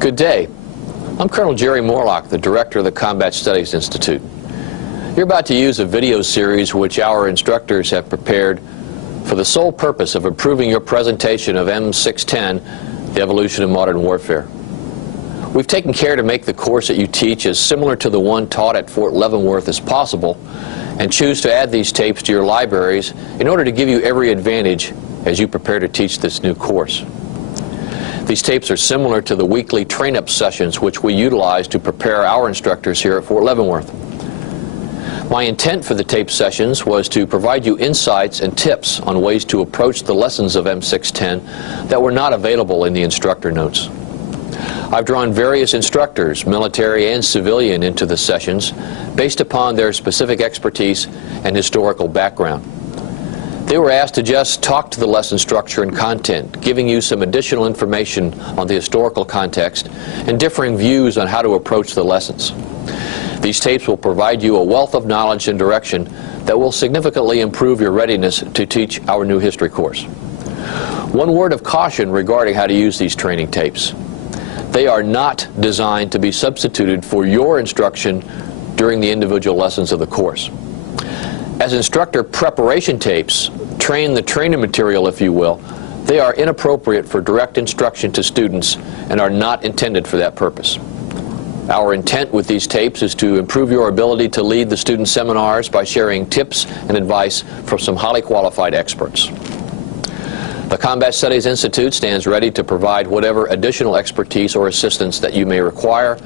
Good day. I'm Colonel Jerry Morlock, the Director of the Combat Studies Institute. You're about to use a video series which our instructors have prepared for the sole purpose of improving your presentation of M610, The Evolution of Modern Warfare. We've taken care to make the course that you teach as similar to the one taught at Fort Leavenworth as possible, and choose to add these tapes to your libraries in order to give you every advantage as you prepare to teach this new course. These tapes are similar to the weekly train-up sessions which we utilize to prepare our instructors here at Fort Leavenworth. My intent for the tape sessions was to provide you insights and tips on ways to approach the lessons of M610 that were not available in the instructor notes. I've drawn various instructors, military and civilian, into the sessions based upon their specific expertise and historical background. They were asked to just talk to the lesson structure and content, giving you some additional information on the historical context and differing views on how to approach the lessons. These tapes will provide you a wealth of knowledge and direction that will significantly improve your readiness to teach our new history course. One word of caution regarding how to use these training tapes. They are not designed to be substituted for your instruction during the individual lessons of the course. As instructor preparation tapes, train the trainer material, if you will, they are inappropriate for direct instruction to students and are not intended for that purpose. Our intent with these tapes is to improve your ability to lead the student seminars by sharing tips and advice from some highly qualified experts. The Combat Studies Institute stands ready to provide whatever additional expertise or assistance that you may require,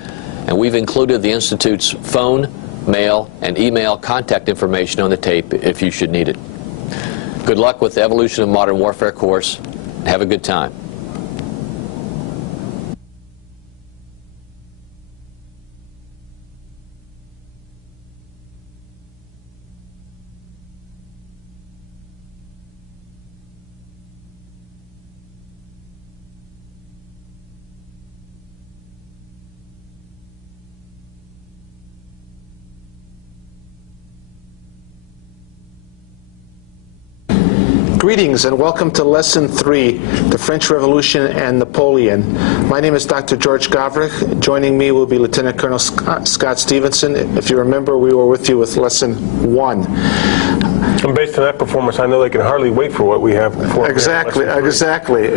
and we've included the Institute's phone, mail, and email contact information on the tape if you should need it. Good luck with the Evolution of Modern Warfare course. Have a good time. Greetings and welcome to Lesson 3, the French Revolution and Napoleon. My name is Dr. George Gavrich. Joining me will be Lieutenant Colonel Scott Stevenson. If you remember, we were with you with Lesson 1. And based on that performance, I know they can hardly wait for what we have before. Exactly.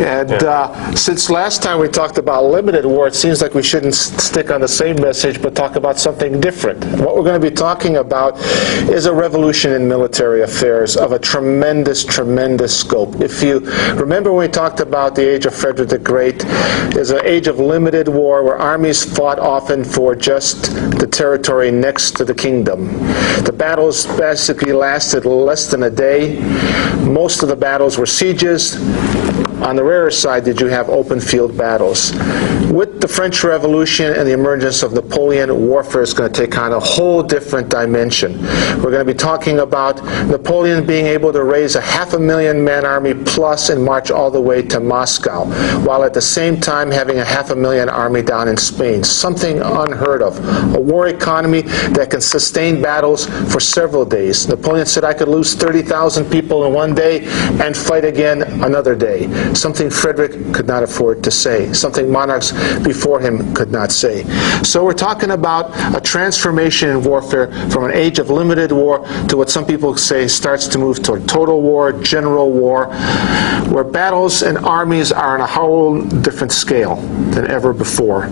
And since last time we talked about limited war, it seems like we shouldn't stick on the same message, but talk about something different. What we're going to be talking about is a revolution in military affairs of a tremendous scope. If you remember when we talked about the age of Frederick the Great, is an age of limited war where armies fought often for just the territory next to the kingdom. The battles basically lasted less than a day. Most of the battles were sieges. On the rarer side did you have open field battles. With the French Revolution and the emergence of Napoleon, warfare is going to take on a whole different dimension. We're going to be talking about Napoleon being able to raise a 500,000-man army plus and march all the way to Moscow, while at the same time having a 500,000 army down in Spain. Something unheard of. A war economy that can sustain battles for several days. Napoleon said, I could lose 30,000 people in one day and fight again another day. Something Frederick could not afford to say, something monarchs before him could not say. So we're talking about a transformation in warfare from an age of limited war to what some people say starts to move toward total war, general war, where battles and armies are on a whole different scale than ever before.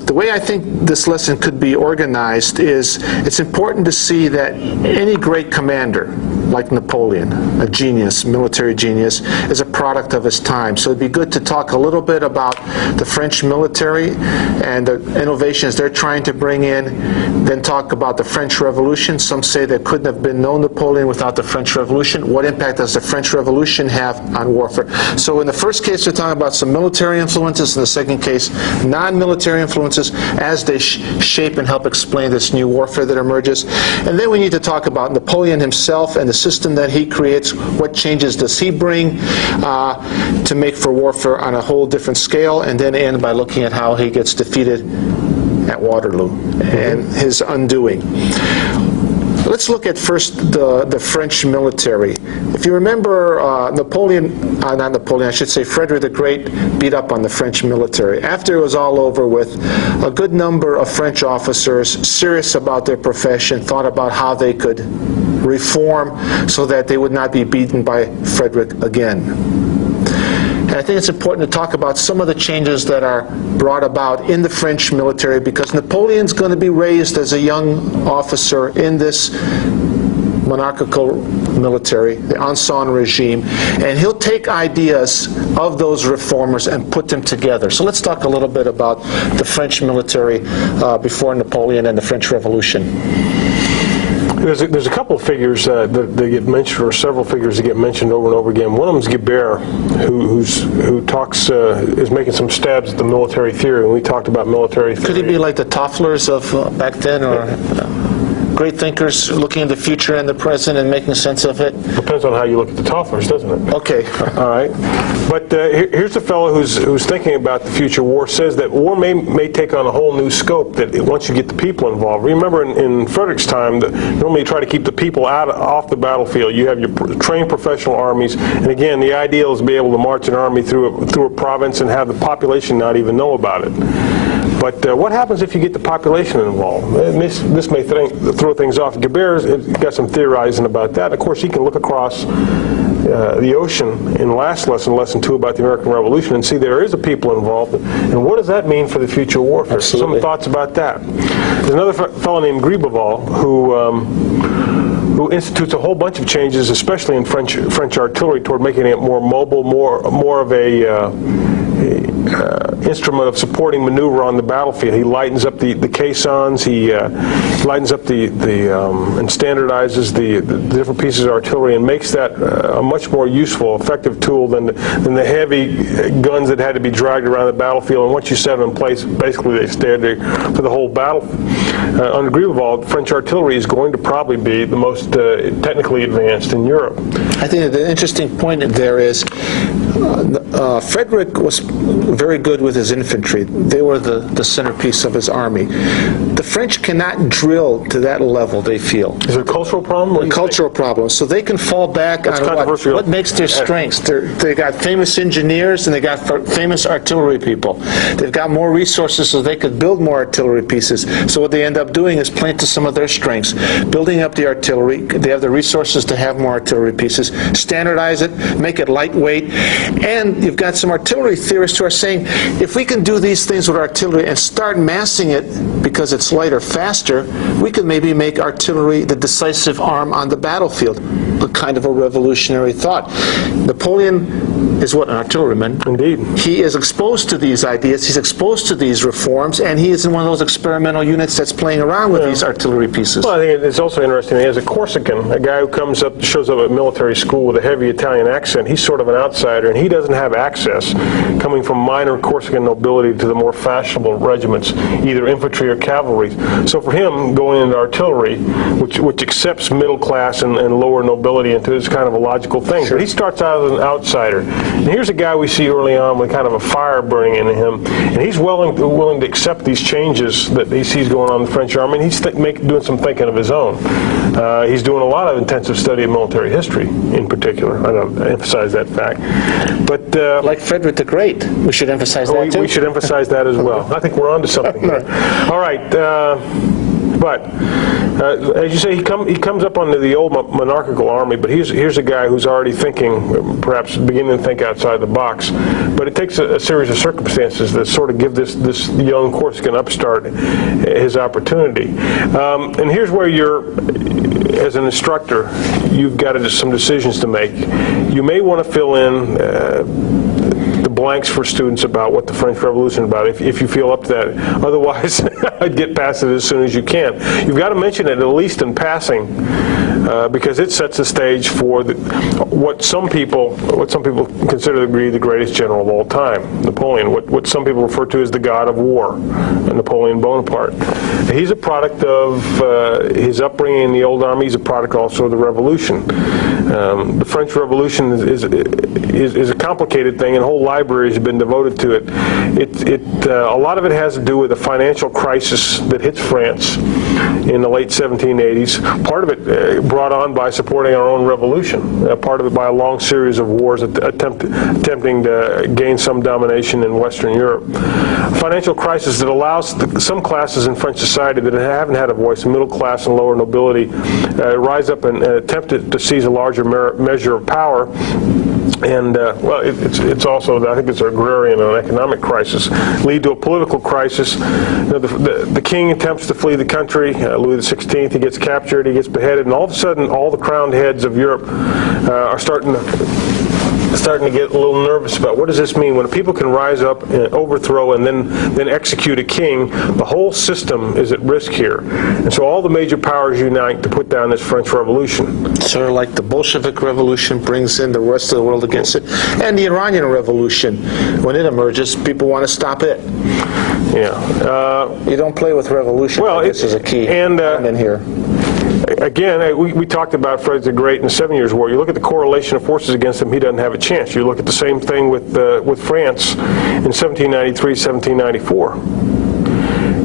The way I think this lesson could be organized is it's important to see that any great commander, like Napoleon, a genius, military genius, is a product of his time. So it'd be good to talk a little bit about the French military and the innovations they're trying to bring in, then talk about the French Revolution. Some say there couldn't have been no Napoleon without the French Revolution. What impact does the French Revolution have on warfare? So in the first case, we're talking about some military influences. In the second case, non-military influences as they shape and help explain this new warfare that emerges. And then we need to talk about Napoleon himself and the system that he creates. What changes does he bring to make for warfare on a whole different scale, and then end by looking at how he gets defeated at Waterloo and his undoing. let's look at first the French military. If you remember, not Napoleon, I should say Frederick the Great beat up on the French military. After it was all over with, a good number of French officers, serious about their profession, thought about how they could reform so that they would not be beaten by Frederick again. And I think it's important to talk about some of the changes that are brought about in the French military, because Napoleon's going to be raised as a young officer in this monarchical military, the Ancien regime, and he'll take ideas of those reformers and put them together. So let's talk a little bit about the French military before Napoleon and the French Revolution. There's a couple of figures that get mentioned, or several figures that get mentioned over and over again. One of them is Guibert, who talks, is making some stabs at the military theory, and we talked about military theory. Could he be like the Tofflers of back then, or great thinkers looking at the future and the present and making sense of it? Depends on how you look at the Tofflers, doesn't it? Okay. All right. But here's a fellow who's thinking about the future war, says that war may take on a whole new scope that once you get the people involved. Remember in Frederick's time, normally you try to keep the people off the battlefield. You have your trained professional armies, and again, the ideal is to be able to march an army through a province and have the population not even know about it. But what happens if you get the population involved? This may throw things off. Guibert's got some theorizing about that. Of course, he can look across the ocean in last lesson, lesson 2, about the American Revolution, and see there is a people involved. And what does that mean for the future warfare? Absolutely. Some thoughts about that. There's another fellow named Gribeval who institutes a whole bunch of changes, especially in French artillery, toward making it more mobile, more of a instrument of supporting maneuver on the battlefield. He lightens up the caissons. He lightens up and standardizes the different pieces of artillery and makes that a much more useful, effective tool than the heavy guns that had to be dragged around the battlefield. And once you set them in place, basically they stayed there for the whole battle. Under Gribeval, French artillery is going to probably be the most technically advanced in Europe. I think the interesting point there is Frederick was very good with his infantry. They were the centerpiece of his army. The French cannot drill to that level, they feel. Is it a cultural problem? A cultural problem. So they can fall back on what makes their strengths. They got famous engineers and they got famous artillery people. They've got more resources so they could build more artillery pieces. So what they end up doing is playing to some of their strengths, building up the artillery. They have the resources to have more artillery pieces, standardize it, make it lightweight, and you've got some artillery theorists who are saying if we can do these things with artillery and start massing it because it's lighter, faster, we could maybe make artillery the decisive arm on the battlefield. A kind of a revolutionary thought. Napoleon is what, an artilleryman? Indeed. He is exposed to these ideas, he's exposed to these reforms, and he is in one of those experimental units that's playing around with these artillery pieces. Well, I think it's also interesting, as a Corsican, a guy who shows up at military school with a heavy Italian accent, he's sort of an outsider, and he doesn't have access, coming from minor Corsican nobility, to the more fashionable regiments, either infantry or cavalry. So for him, going into artillery, which accepts middle class and lower nobility into, is kind of a logical thing. Sure. But he starts out as an outsider. And here's a guy we see early on with kind of a fire burning in him, and he's willing to accept these changes that he sees going on in the French army, and he's doing some thinking of his own. He's doing a lot of intensive study of military history, in particular. I don't emphasize that fact. But like Frederick the Great, we should emphasize that too. We should emphasize that as well. I think we're on to something here. All right. But as you say, he comes up under the old monarchical army, but here's a guy who's already thinking, perhaps beginning to think outside the box. But it takes a series of circumstances that sort of give this young Corsican upstart his opportunity. And here's where as an instructor, you've got some decisions to make. You may want to fill in blanks for students about what the French Revolution is about, if you feel up to that. Otherwise, I'd get past it as soon as you can. You've got to mention it at least in passing, because it sets the stage for what some people consider to be the greatest general of all time, Napoleon. What some people refer to as the God of War, Napoleon Bonaparte. He's a product of his upbringing in the old army. He's a product also of the Revolution. The French Revolution is a complicated thing, and whole libraries have been devoted to it. A lot of it has to do with the financial crisis that hits France, in the late 1780s. Part of it brought on by supporting our own revolution. Part of it by a long series of wars attempting to gain some domination in Western Europe. Financial crisis that allows some classes in French society that haven't had a voice, middle class and lower nobility, rise up and attempt to seize a larger measure of power. And, well, it's also, I think it's an agrarian and an economic crisis, lead to a political crisis. The king attempts to flee the country, Louis XVI, he gets captured, he gets beheaded, and all of a sudden all the crowned heads of Europe are starting to get a little nervous about what does this mean when people can rise up and overthrow and then execute a king. The whole system is at risk here, and so all the major powers unite to put down this French Revolution. Sort of like the Bolshevik Revolution brings in the rest of the world against it, and the Iranian Revolution, when it emerges, people want to stop it. Yeah, you don't play with revolution. Well, this is a key in here. Again, we talked about Frederick the Great in the 7 Years' War. You look at the correlation of forces against him, he doesn't have a chance. You look at the same thing with France in 1793, 1794.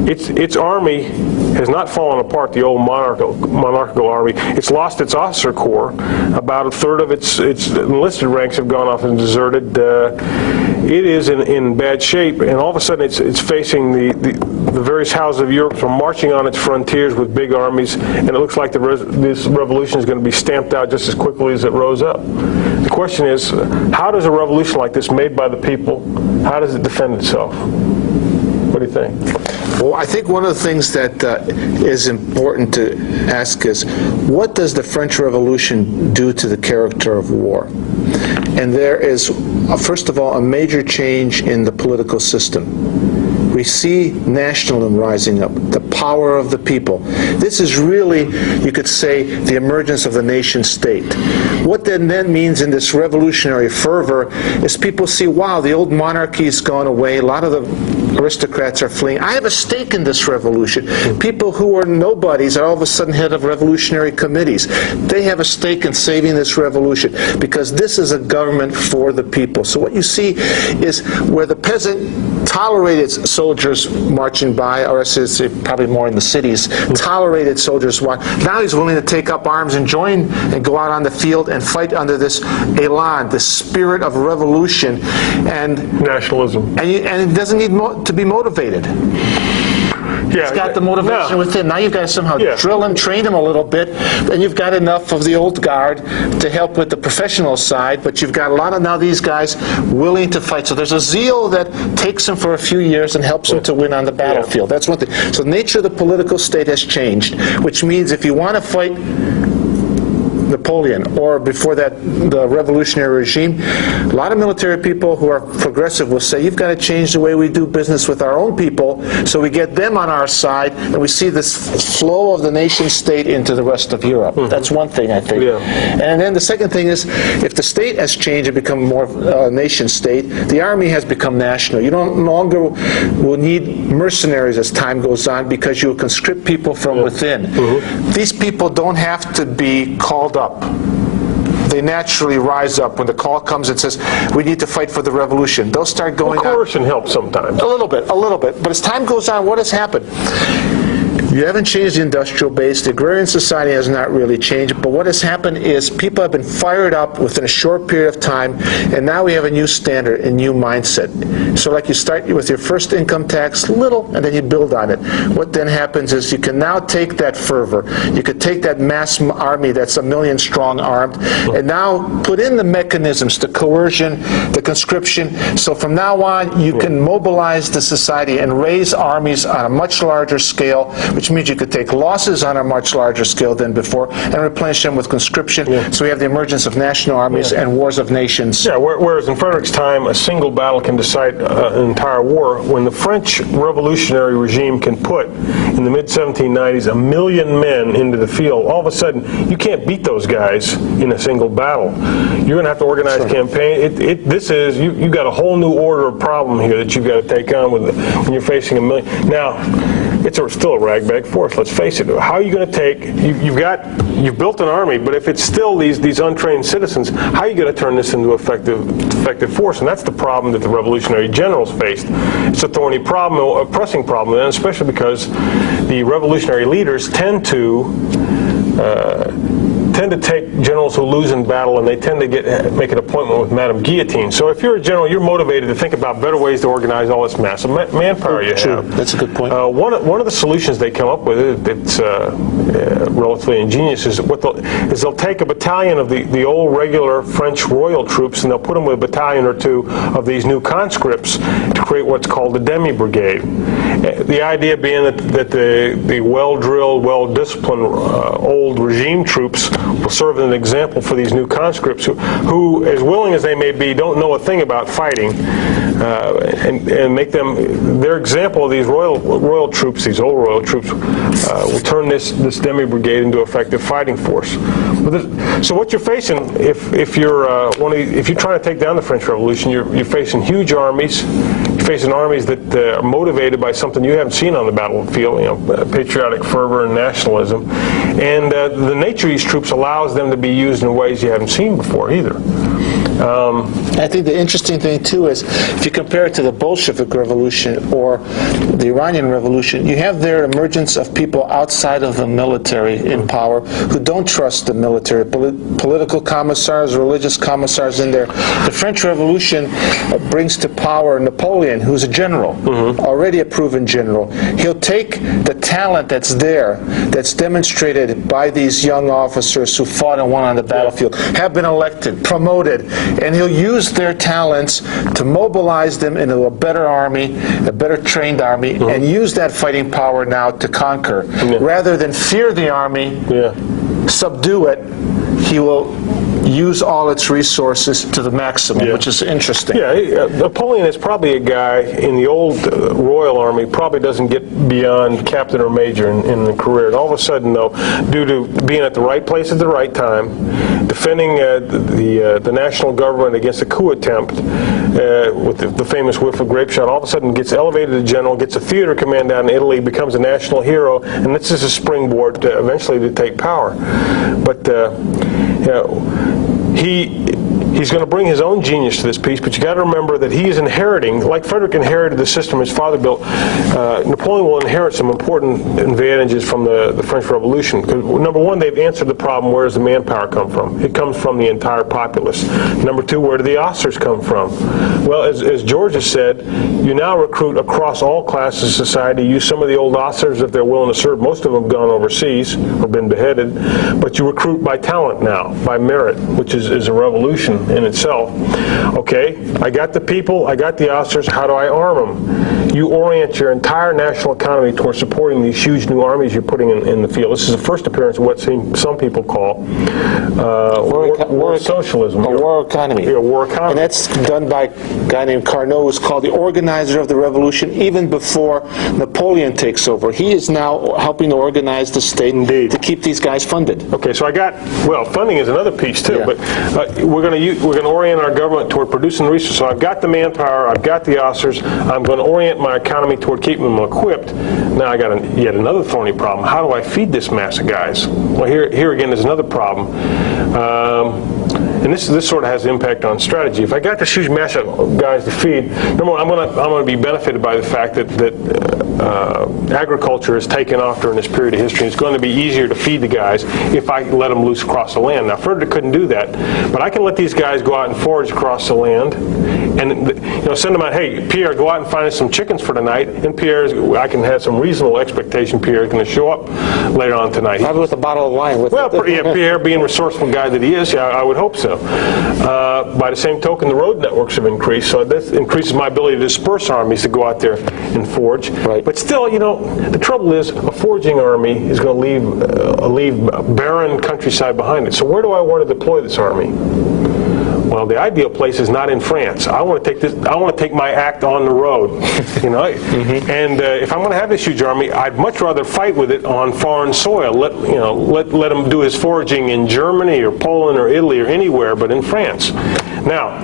Its army has not fallen apart, the old monarchical army. It's lost its officer corps. About a third of its enlisted ranks have gone off and deserted. It is in bad shape, and all of a sudden it's facing the various houses of Europe from marching on its frontiers with big armies, and it looks like this revolution is going to be stamped out just as quickly as it rose up. The question is, how does a revolution like this, made by the people, how does it defend itself? What do you think? Well, I think one of the things that is important to ask is, what does the French Revolution do to the character of war? And there is, first of all, a major change in the political system. We see nationalism rising up, the power of the people. This is really, you could say, the emergence of the nation state. What then means in this revolutionary fervor is people see, wow, the old monarchy's gone away, a lot of the aristocrats are fleeing. I have a stake in this revolution. People who are nobodies are all of a sudden head of revolutionary committees. They have a stake in saving this revolution because this is a government for the people. So what you see is where the peasant tolerated soldiers marching by, or I should say probably more in the cities, tolerated soldiers. Now he's willing to take up arms and join and go out on the field and fight under this elan, this spirit of revolution and nationalism. And it doesn't need to be motivated. Yeah, He's got the motivation within. Now you've got to somehow drill him, train him a little bit, and you've got enough of the old guard to help with the professional side, but you've got a lot of now these guys willing to fight. So there's a zeal that takes them for a few years and helps them to win on the battlefield. That's one thing. So the nature of the political state has changed, which means if you want to fight Napoleon, or before that, the revolutionary regime, a lot of military people who are progressive will say, you've got to change the way we do business with our own people so we get them on our side and we see this flow of the nation state into the rest of Europe. That's one thing, I think. Yeah. And then the second thing is, if the state has changed and become more nation state, the army has become national. You no longer will need mercenaries as time goes on because you will conscript people from within. These people don't have to be called up. They naturally rise up when the call comes and says, we need to fight for the revolution. They'll start going on. Coercion helps sometimes. A little bit. But as time goes on, what has happened? You haven't changed the industrial base. The agrarian society has not really changed. But what has happened is people have been fired up within a short period of time, and now we have a new standard, a new mindset. So like you start with your first income tax, little, and then you build on it. What then happens is you can now take that fervor, you could take that mass army that's 1 million strong armed, and now put in the mechanisms, the coercion, the conscription. So from now on, you can mobilize the society and raise armies on a much larger scale, which means you could take losses on a much larger scale than before and replenish them with conscription. So we have the emergence of national armies and wars of nations. Yeah, whereas in Frederick's time, a single battle can decide an entire war. When the French revolutionary regime can put, in the mid-1790s, 1 million men into the field, all of a sudden, you can't beat those guys in a single battle. You're going to have to organize a campaign. You've got a whole new order of problem here that you've got to take on when you're facing 1 million. Now, it's still a rag-bag force. Let's face it. How are you going to take? You've built an army, but if it's still these untrained citizens, how are you going to turn this into effective force? And that's the problem that the revolutionary generals faced. It's a thorny problem, a pressing problem, and especially because the revolutionary leaders tend to take generals who lose in battle, and they tend to make an appointment with Madame Guillotine. So if you're a general, you're motivated to think about better ways to organize all this massive manpower you have. That's a good point. One of the solutions they come up with that's relatively ingenious is they'll take a battalion of the old regular French royal troops, and they'll put them with a battalion or two of these new conscripts to create what's called the demi-brigade. The idea being that the well-drilled, well-disciplined old regime troops will serve as an example for these new conscripts who, as willing as they may be, don't know a thing about fighting, and make them their example of these royal troops, these old royal troops, will turn this demi-brigade into effective fighting force. So what you're facing, if you're trying to take down the French Revolution, you're facing huge armies. You're facing armies that are motivated by something you haven't seen on the battlefield, patriotic fervor and nationalism, and the nature of these troops allows them to be used in ways you haven't seen before either. I think the interesting thing, too, is if you compare it to the Bolshevik Revolution or the Iranian Revolution, you have there emergence of people outside of the military in power who don't trust the military, political commissars, religious commissars in there. The French Revolution brings to power Napoleon, who's a general, already a proven general. He'll take the talent that's there, that's demonstrated by these young officers who fought and won on the battlefield, have been elected, promoted, and he'll use their talents to mobilize them into a better army, a better trained army, and use that fighting power now to conquer. Rather than fear the army, subdue it, he will use all its resources to the maximum, which is interesting. Yeah, Napoleon is probably a guy in the old Royal Army, probably doesn't get beyond captain or major in the career. And all of a sudden, though, due to being at the right place at the right time, defending the national government against a coup attempt with the famous whiff of grape shot, all of a sudden gets elevated to general, gets a theater command down in Italy, becomes a national hero, and this is a springboard to eventually to take power. But he's going to bring his own genius to this piece, but you got to remember that he is inheriting, like Frederick inherited the system his father built, Napoleon will inherit some important advantages from the French Revolution. Because, number one, they've answered the problem, where does the manpower come from? It comes from the entire populace. Number two, where do the officers come from? Well, as George has said, you now recruit across all classes of society. Use some of the old officers if they're willing to serve. Most of them have gone overseas or been beheaded. But you recruit by talent now, by merit, which is a revolution in itself. Okay, I got the people, I got the officers, how do I arm them? You orient your entire national economy towards supporting these huge new armies you're putting in the field. This is the first appearance of what some people call war socialism. A war economy. Yeah, war economy. And that's done by a guy named Carnot, who's called the organizer of the revolution even before Napoleon takes over. He is now helping to organize the state to keep these guys funded. Okay, so funding is another piece too, but we're going to orient our government toward producing the resources. So I've got the manpower, I've got the officers, I'm going to orient my economy toward keeping them equipped. Now I got yet another thorny problem. How do I feed this mass of guys? Well, here again is another problem. And this sort of has impact on strategy. If I got this huge mass of guys to feed, number one, I'm going to be benefited by the fact that agriculture has taken off during this period of history. It's going to be easier to feed the guys if I let them loose across the land. Now, Frederick couldn't do that, but I can let these guys go out and forage across the land, and send them out. Hey, Pierre, go out and find us some chickens for tonight. And I can have some reasonable expectation Pierre's going to show up later on tonight. Probably with a bottle of wine. Pierre, being resourceful guy that he is, I would hope so. By the same token, the road networks have increased, so this increases my ability to disperse armies to go out there and forage. Right. But still, the trouble is a foraging army is going to leave barren countryside behind it. So where do I want to deploy this army? Well, the ideal place is not in France. I want to take my act on the road, And if I'm going to have this huge army, I'd much rather fight with it on foreign soil. Let him do his foraging in Germany or Poland or Italy or anywhere, but in France. Now,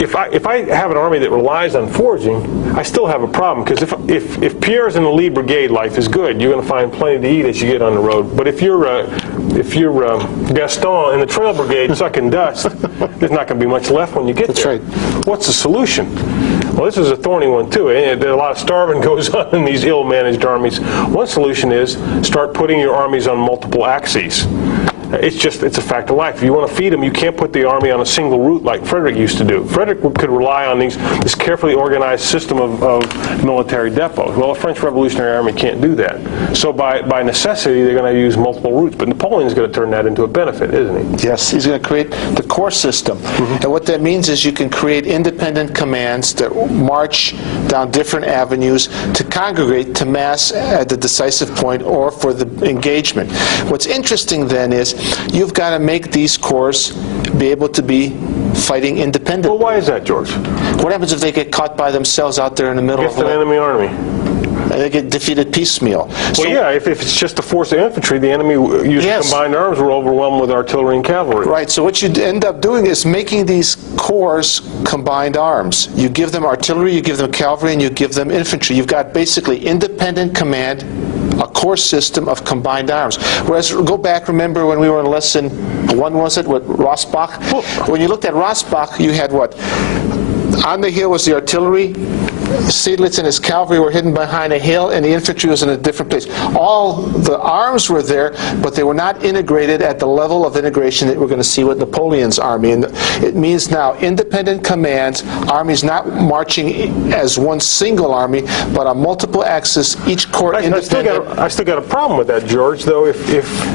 if I have an army that relies on foraging, I still have a problem, because if Pierre's in the lead brigade, life is good. You're going to find plenty to eat as you get on the road. But if you're Gaston in the trail brigade sucking dust, there's not going to be much left when you get there. That's right. What's the solution? Well, this is a thorny one too. A lot of starving goes on in these ill-managed armies. One solution is start putting your armies on multiple axes. It's a fact of life. If you want to feed them, you can't put the army on a single route like Frederick used to do. Frederick could rely on this carefully organized system of military depots. Well, a French Revolutionary Army can't do that. So by necessity, they're going to use multiple routes. But Napoleon's going to turn that into a benefit, isn't he? Yes, he's going to create the corps system. And what that means is you can create independent commands that march down different avenues to congregate, to mass at the decisive point or for the engagement. What's interesting then is you've got to make these corps be able to be fighting independently. Well, why is that, George? What happens if they get caught by themselves out there in the middle Against of an enemy army? They get defeated piecemeal. Well, yeah, if it's just a force of infantry, the enemy using combined arms were overwhelmed with artillery and cavalry. Right, so what you end up doing is making these corps combined arms. You give them artillery, you give them cavalry, and you give them infantry. You've got basically independent command, a corps system of combined arms. Whereas, go back, remember when we were in lesson 1, was it, with Rossbach? Well, when you looked at Rossbach, you had what? On the hill was the artillery, Seydlitz and his cavalry were hidden behind a hill, and the infantry was in a different place. All the arms were there, but they were not integrated at the level of integration that we're going to see with Napoleon's army. And it means now independent commands, armies not marching as one single army, but on multiple axes, each corps independent. I still got a problem with that, George, though. If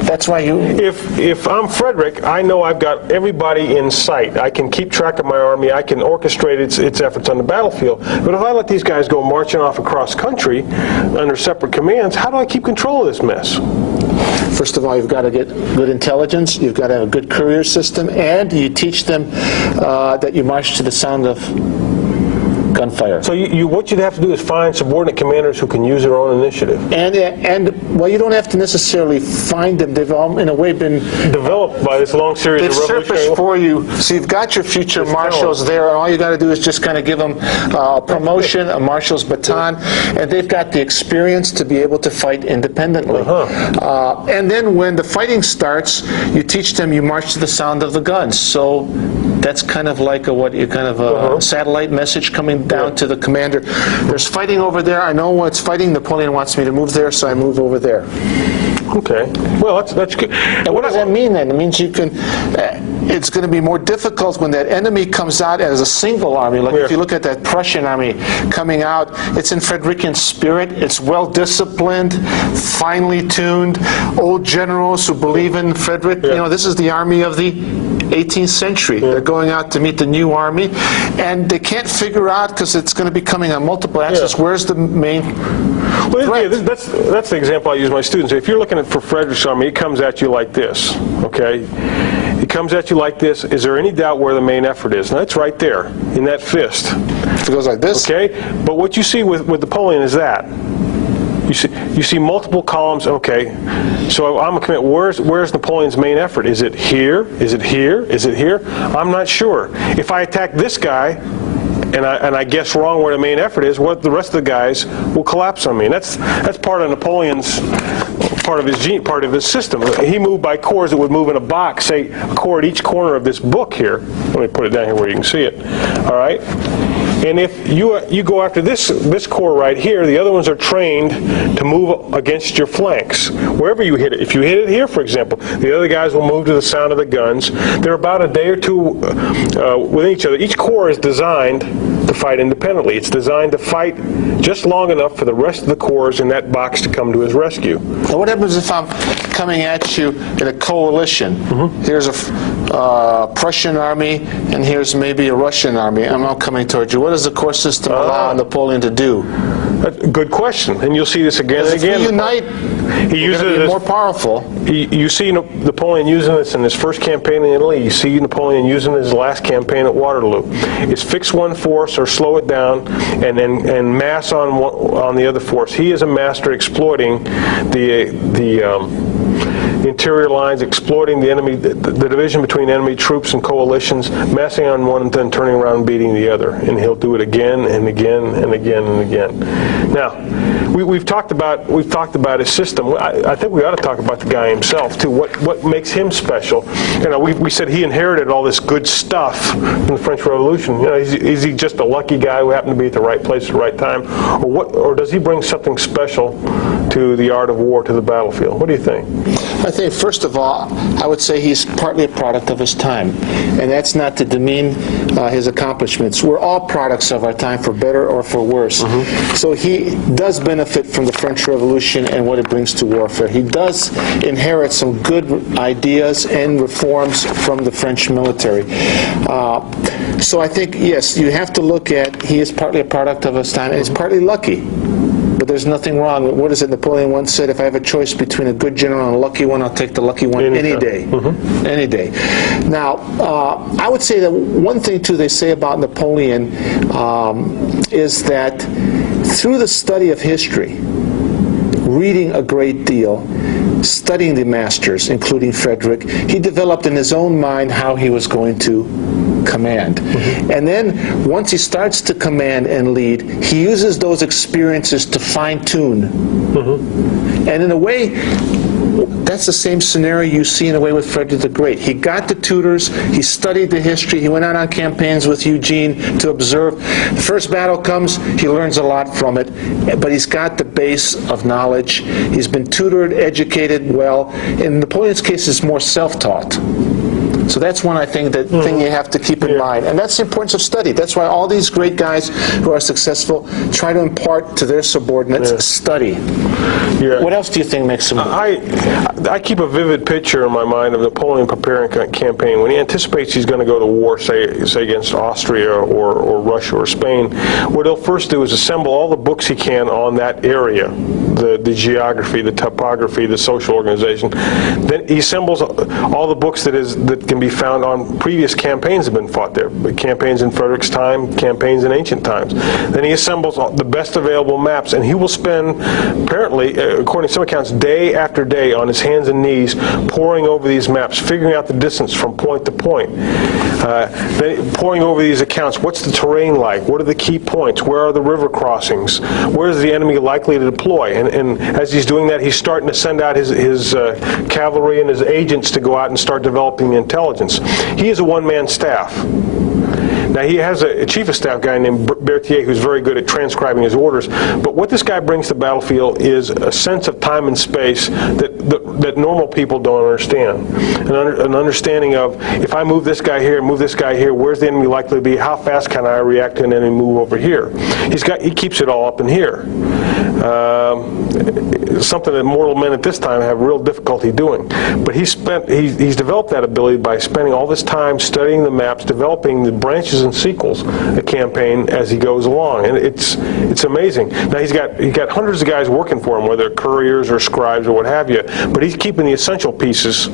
that's why you... If I'm Frederick, I know I've got everybody in sight. I can keep track of my army. I can orchestrate its efforts on the battlefield. But if I let these guys go marching off across country under separate commands, how do I keep control of this mess? First of all, you've got to get good intelligence, you've got to have a good courier system, and you teach them that you march to the sound of gunfire. So what you'd have to do is find subordinate commanders who can use their own initiative. And well, you don't have to necessarily find them. They've all, in a way, been developed by this long series of revolutionary... They've surfaced for you. So you've got your future marshals there, and all you got to do is just kind of give them a promotion, a marshal's baton, and they've got the experience to be able to fight independently. And then when the fighting starts, you teach them, you march to the sound of the guns. So that's kind of like a satellite message coming down to the commander. There's fighting over there. I know what's fighting. Napoleon wants me to move there, so I move over there. Okay. Well, that's good. And what does that mean then? It means you can... it's going to be more difficult when that enemy comes out as a single army. Like if you look at that Prussian army coming out, it's in Frederican spirit. It's well disciplined, finely tuned, old generals who believe in Frederick. You know, this is the army of the 18th century. They're going out to meet the new army, and they can't figure out, because it's going to be coming on multiple axes, where's the main threat. That's the example I use with my students. If you're looking for Frederick's army, it comes at you like this, okay? It comes at you like this. Is there any doubt where the main effort is? And that's right there, in that fist. If it goes like this. Okay? But what you see with Napoleon is that. You see multiple columns. Okay, so I'm a command. Where's Napoleon's main effort? Is it here? Is it here? Is it here? I'm not sure. If I attack this guy, and I guess wrong where the main effort is, what the rest of the guys will collapse on me. And that's part of Napoleon's part of his system. He moved by corps that would move in a box, say a corps at each corner of this book here. Let me put it down here where you can see it. All right. And if you go after this corps right here, the other ones are trained to move against your flanks. Wherever you hit it. If you hit it here, for example, the other guys will move to the sound of the guns. They're about a day or two with each other. Each corps is designed to fight independently. It's designed to fight just long enough for the rest of the corps in that box to come to his rescue. Now what happens if I'm coming at you in a coalition? Here's a Prussian army, and here's maybe a Russian army. I'm not coming towards you. What does the corps system allow Napoleon to do? Good question, and you'll see this again and again. If we unite, he uses it more powerful. You see Napoleon using this in his first campaign in Italy. You see Napoleon using his last campaign at Waterloo. It's fix one force or slow it down, and mass on the other force. He is a master exploiting the interior lines, exploiting the enemy, the division between enemy troops and coalitions, massing on one and then turning around and beating the other. And he'll do it again and again and again and again. Now, we've talked about his system. I think we ought to talk about the guy himself too. What makes him special? You know, we said he inherited all this good stuff from the French Revolution. You know, is he just a lucky guy who happened to be at the right place at the right time, or does he bring something special to the art of war, to the battlefield? What do you think? I think, first of all, I would say he's partly a product of his time, and that's not to demean his accomplishments. We're all products of our time, for better or for worse. So he does benefit from the French Revolution and what it brings to warfare. He does inherit some good ideas and reforms from the French military. So I think, yes, you have to look at, he is partly a product of his time, and he's partly lucky. But there's nothing wrong. What is it Napoleon once said? If I have a choice between a good general and a lucky one, I'll take the lucky one any day. Any day. Now, I would say that one thing, too, they say about Napoleon is that through the study of history, reading a great deal, studying the masters, including Frederick, he developed in his own mind how he was going to command. And then once he starts to command and lead, he uses those experiences to fine-tune. And in a way, that's the same scenario you see in a way with Frederick the Great. He got the tutors, he studied the history, he went out on campaigns with Eugene to observe. The first battle comes, he learns a lot from it, but he's got the base of knowledge. He's been tutored, educated well. In Napoleon's case, it's more self-taught. So that's one, I think, thing you have to keep in mind. And that's the importance of study. That's why all these great guys who are successful try to impart to their subordinates study. What else do you think makes them? I keep a vivid picture in my mind of Napoleon preparing a campaign. When he anticipates he's going to go to war, say against Austria or Russia or Spain, what he'll first do is assemble all the books he can on that area, the geography, the topography, the social organization. Then he assembles all the books that can be found on previous campaigns that have been fought there, campaigns in Frederick's time, campaigns in ancient times. Then he assembles the best available maps, and he will spend, apparently, according to some accounts, day after day on his hands and knees, poring over these maps, figuring out the distance from point to point, then poring over these accounts. What's the terrain like? What are the key points? Where are the river crossings? Where is the enemy likely to deploy? And as he's doing that, he's starting to send out his cavalry and his agents to go out and start developing the intelligence. He is a one-man staff. Now, he has a chief of staff guy named Berthier who's very good at transcribing his orders, but what this guy brings to the battlefield is a sense of time and space that normal people don't understand. An understanding of, if I move this guy here, where's the enemy likely to be? How fast can I react to an enemy move over here? He keeps it all up in here. Something that mortal men at this time have real difficulty doing. But he's developed that ability by spending all this time studying the maps, developing the branches and sequels a campaign as he goes along, and it's amazing. Now he's got hundreds of guys working for him, whether couriers or scribes or what have you, but he's keeping the essential pieces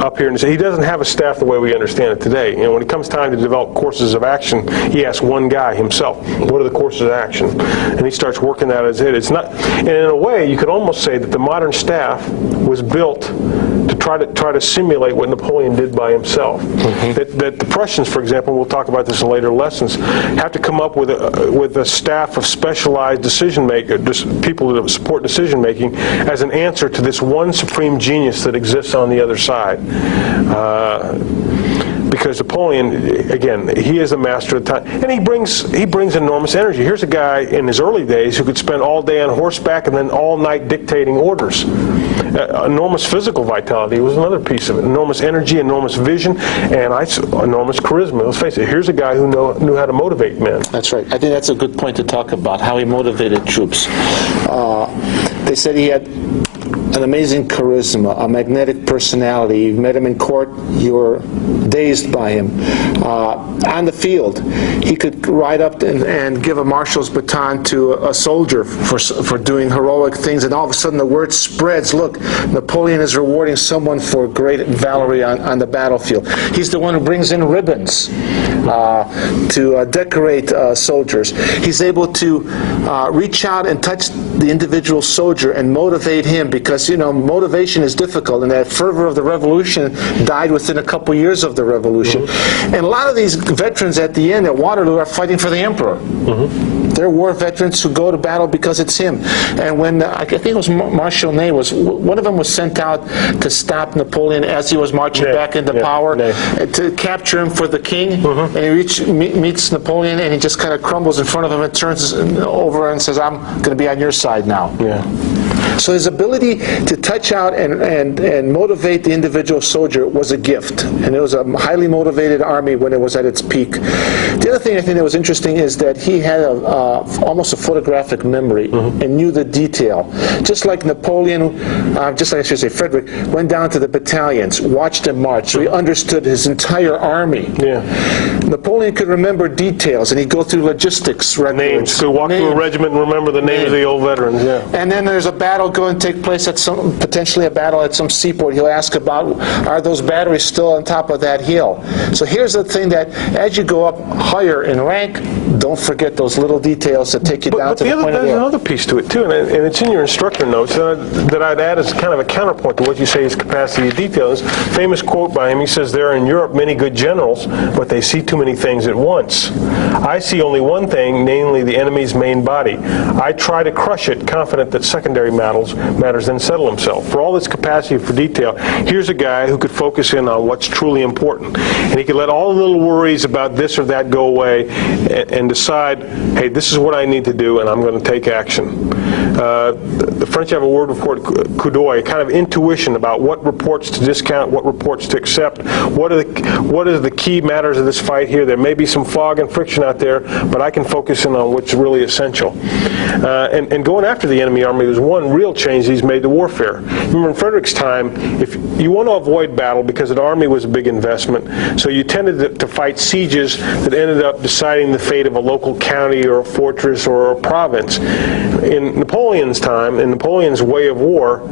up here. And he doesn't have a staff the way we understand it today. You know, when it comes time to develop courses of action, he asks one guy himself, what are the courses of action? And he starts working that as it. It's not, and in a way, you could almost say that the modern staff was built to try to simulate what Napoleon did by himself. That the Prussians, for example, we'll talk about this in later lessons, have to come up with a staff of specialized decision makers, people that support decision making, as an answer to this one supreme genius that exists on the other side. Because Napoleon, again, he is a master of the time, and he brings enormous energy. Here's a guy in his early days who could spend all day on horseback and then all night dictating orders. Enormous physical vitality was another piece of it. Enormous energy, enormous vision, and enormous charisma. Let's face it, here's a guy who knew how to motivate men. That's right. I think that's a good point to talk about, how he motivated troops. They said he had an amazing charisma, a magnetic personality. You met him in court, you were dazed by him. On the field, he could ride up and give a marshal's baton to a soldier for doing heroic things, and all of a sudden the word spreads, look, Napoleon is rewarding someone for great valor on the battlefield. He's the one who brings in ribbons to decorate soldiers. He's able to reach out and touch the individual soldier and motivate him, because motivation is difficult, and that fervor of the revolution died within a couple years of the revolution. And a lot of these veterans at the end at Waterloo are fighting for the emperor. They're war veterans who go to battle because it's him. And when I think it was Marshal Ney, one of them was sent out to stop Napoleon as he was marching back into power, to capture him for the king. And he meets Napoleon, and he just kind of crumbles in front of him and turns over and says, "I'm going to be on your side now." So his ability to touch out and motivate the individual soldier was a gift, and it was a highly motivated army when it was at its peak. The other thing I think that was interesting is that he had almost a photographic memory and knew the detail. Just like Napoleon, just like I should say Frederick, went down to the battalions, watched them march, so he understood his entire army. Napoleon could remember details, and he'd go through logistics records. Names. Could walk through a regiment and remember the names of the old veterans. And then there's a battle going to take place at potentially a battle at some seaport. He'll ask about, are those batteries still on top of that hill? So here's the thing, that as you go up higher in rank, don't forget those little details that take you down to the point of the There's another piece to it too, and it's in your instructor notes that I'd add as kind of a counterpoint to what you say is capacity to detail. This famous quote by him, he says, "There are in Europe many good generals, but they see too many things at once. I see only one thing, namely the enemy's main body. I try to crush it, confident that secondary matters then settle himself." For all its capacity for detail, here's a guy who could focus in on what's truly important, and he could let all the little worries about this or that go away and decide, hey, this is what I need to do, and I'm going to take action. The French have a word for it, coup d'oeil, kind of intuition about what reports to discount, what reports to accept, what are the key matters of this fight here. There may be some fog and friction out there, but I can focus in on what's really essential. And going after the enemy army was one real change he's made to warfare. Remember, in Frederick's time, if you want to avoid battle, because an army was a big investment, so you tended to fight sieges that ended up deciding the fate of a local county or a fortress or a province. In Napoleon's time, in Napoleon's way of war,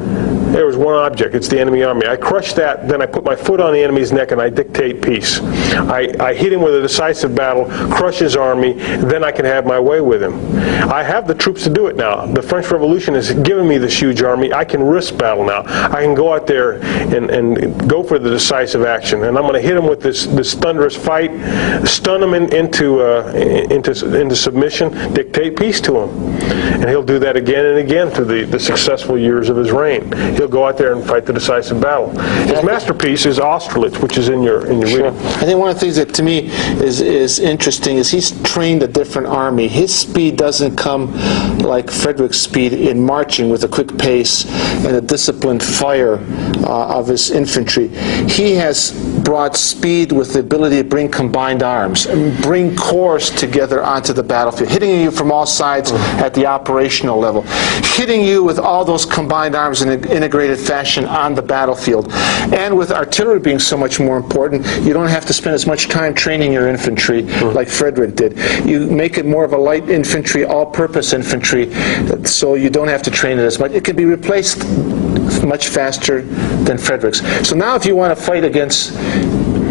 there was one object. It's the enemy army. I crush that, then I put my foot on the enemy's neck and I dictate peace. I hit him with a decisive battle, crush his army, then I can have my way with him. I have the troops to do it now. The French Revolution has given me this huge army. I can risk battle now. I can go out there and go for the decisive action. And I'm going to hit him with this thunderous fight, stun him into submission, dictate peace to him. And he'll do that again and again through the successful years of his reign. He'll go out there and fight the decisive battle. His masterpiece is Austerlitz, which is in your reading. I think one of the things that to me is interesting is he's trained a different army. His speed doesn't come like Frederick's speed in marching with a quick pace and a disciplined fire of his infantry. He has brought speed with the ability to bring combined arms and bring corps together onto the battlefield, hitting you from all sides at the operational level, hitting you with all those combined arms in an integrated fashion on the battlefield. And with artillery being so much more important, you don't have to spend as much time training your infantry like Frederick did. You make it more of a light infantry, all-purpose infantry, so you don't have to train it as much. It can be replaced much faster than Frederick's. So now if you want to fight against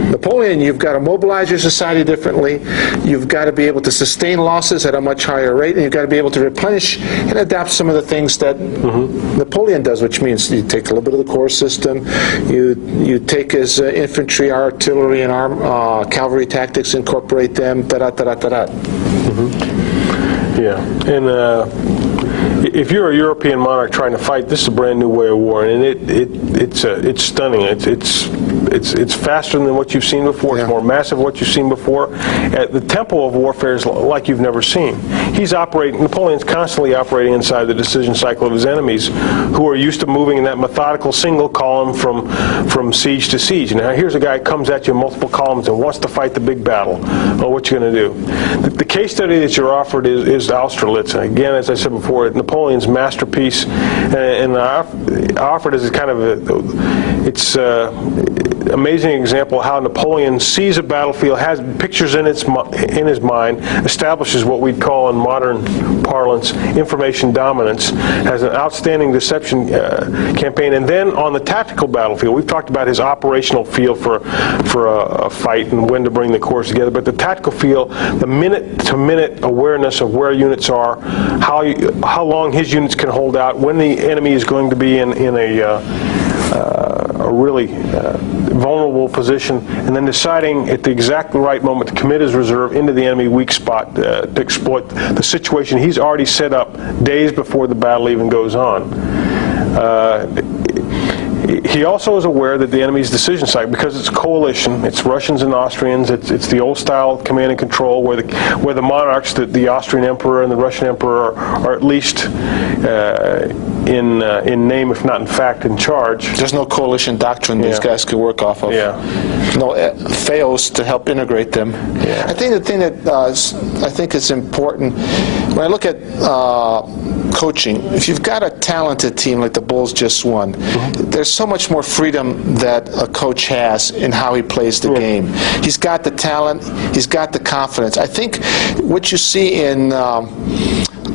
Napoleon, you've got to mobilize your society differently, you've got to be able to sustain losses at a much higher rate, and you've got to be able to replenish and adapt some of the things that Napoleon does, which means you take a little bit of the corps system, you take his infantry, artillery, and cavalry tactics, incorporate them, da-da-da-da-da-da. Yeah, and if you're a European monarch trying to fight, this is a brand new way of war, and it's stunning. It's faster than what you've seen before. It's more massive than what you've seen before. The tempo of warfare is like you've never seen. Napoleon's constantly operating inside the decision cycle of his enemies, who are used to moving in that methodical single column from siege to siege. Now here's a guy who comes at you in multiple columns and wants to fight the big battle. Well, what you going to do? The case study that you're offered is Austerlitz. And again, as I said before, at Napoleon's masterpiece, and I offer it as kind of it's amazing example of how Napoleon sees a battlefield, has pictures in his mind, establishes what we'd call in modern parlance information dominance, has an outstanding deception campaign, and then on the tactical battlefield, we've talked about his operational feel for a fight and when to bring the corps together, but the tactical feel, the minute-to-minute awareness of where units are, how long his units can hold out, when the enemy is going to be in a really vulnerable position, and then deciding at the exactly right moment to commit his reserve into the enemy weak spot to exploit the situation he's already set up days before the battle even goes on. He also is aware that the enemy's decision site, because it's a coalition, it's Russians and Austrians, it's the old style command and control where the monarchs, the Austrian emperor and the Russian emperor are at least in name, if not in fact, in charge. There's no coalition doctrine these guys could work off of. Yeah. No fails to help integrate them. Yeah. I think the thing that I think is important, when I look at coaching, if you've got a talented team like the Bulls just won, there's so much more freedom that a coach has in how he plays the game. He's got the talent, he's got the confidence. I think what you see in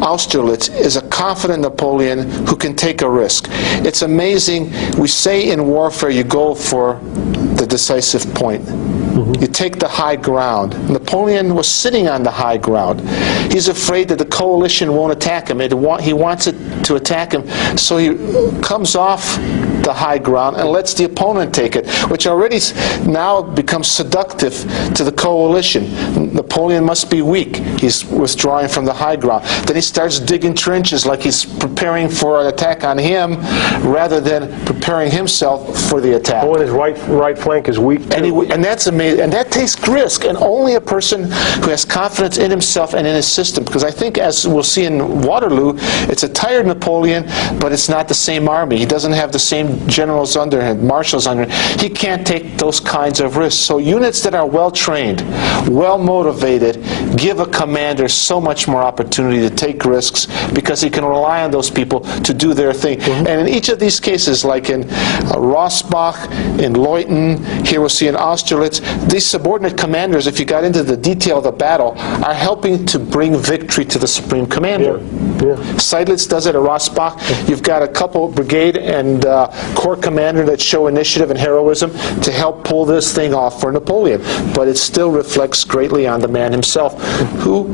Austerlitz is a confident Napoleon who can take a risk. It's amazing. We say in warfare you go for the decisive point. You take the high ground. Napoleon was sitting on the high ground. He's afraid that the coalition won't attack him. He wants it to attack him, so he comes off the high ground and lets the opponent take it, which already now becomes seductive to the coalition. Napoleon must be weak. He's withdrawing from the high ground. Then he starts digging trenches like he's preparing for an attack on him rather than preparing himself for the attack. Oh, and his right flank is weak too. And that's amazing. And that takes risk, and only a person who has confidence in himself and in his system, because I think, as we'll see in Waterloo, it's a tired Napoleon, but it's not the same army. He doesn't have the same generals under him, marshals under him. He can't take those kinds of risks. So units that are well trained, well motivated, give a commander so much more opportunity to take risks because he can rely on those people to do their thing. And in each of these cases, like in Rossbach, in Leuthen, here we'll see in Austerlitz, these subordinate commanders, if you got into the detail of the battle, are helping to bring victory to the supreme commander. Seydlitz does it at Rossbach. You've got a couple brigade and corps commander that show initiative and heroism to help pull this thing off for Napoleon. But it still reflects greatly on the man himself, who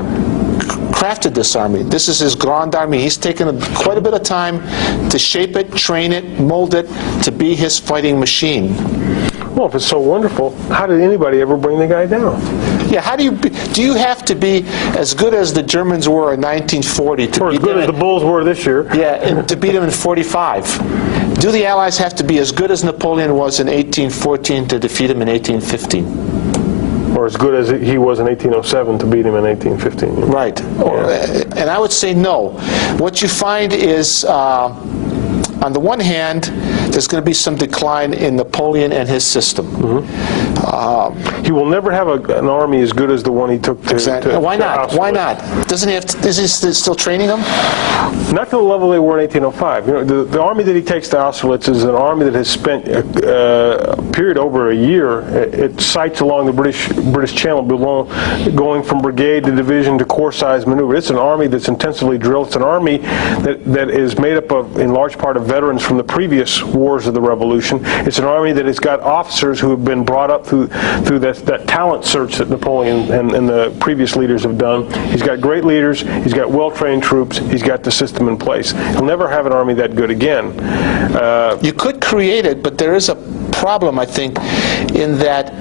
crafted this army. This is his Grande Armée. He's taken quite a bit of time to shape it, train it, mold it to be his fighting machine. Well, if it's so wonderful, how did anybody ever bring the guy down? Yeah, how do you have to be as good as the Germans were in 1940 to or beat as good them as the Bulls were this year? Yeah, and to beat them in 45. Do the Allies have to be as good as Napoleon was in 1814 to defeat him in 1815? Or as good as he was in 1807 to beat him in 1815? Right. Yeah. And I would say no. What you find is, on the one hand, there's going to be some decline in Napoleon and his system. He will never have an army as good as the one he took to Why not? Austerlitz. Why not? Doesn't he have is he still training them? Not to the level they were in 1805. You know, the army that he takes to Austerlitz is an army that has spent a period over a year at sites along the British Channel, going from brigade to division to corps-size maneuver. It's an army that's intensively drilled. It's an army that is made up of, in large part, of veterans from the previous wars of the Revolution. It's an army that has got officers who have been brought up through that talent search that Napoleon and the previous leaders have done. He's got great leaders. He's got well-trained troops. He's got the system in place. He'll never have an army that good again. You could create it, but there is a problem, I think, in that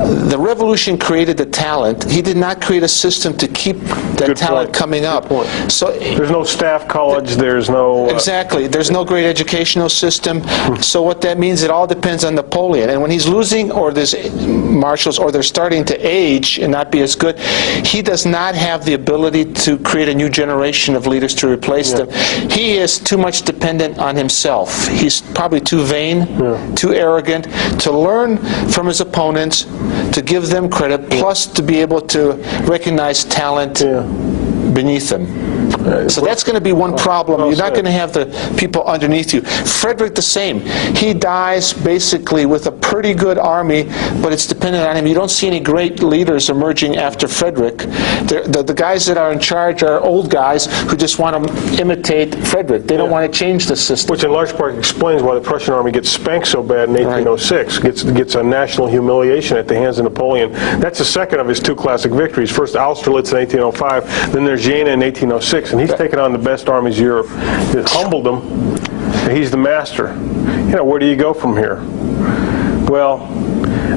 the revolution created the talent. He did not create a system to keep that talent coming up. So there's no staff college. There's no exactly. There's no great educational system. So what that means, it all depends on Napoleon. And when he's losing, or there's marshals, or they're starting to age and not be as good, he does not have the ability to create a new generation of leaders to replace them. He is too much dependent on himself. He's probably too vain, too arrogant to learn from his opponents, to give them credit, plus to be able to recognize talent beneath them. So that's going to be one problem. You're not going to have the people underneath you. Frederick the same. He dies basically with a pretty good army, but it's dependent on him. You don't see any great leaders emerging after Frederick. The guys that are in charge are old guys who just want to imitate Frederick. They don't want to change the system. Which in large part explains why the Prussian army gets spanked so bad in 1806, gets a national humiliation at the hands of Napoleon. That's the second of his two classic victories. First Austerlitz in 1805, then there's Jena in 1806, and he's taken on the best armies of Europe. It humbled him. He's the master. Where do you go from here? Well,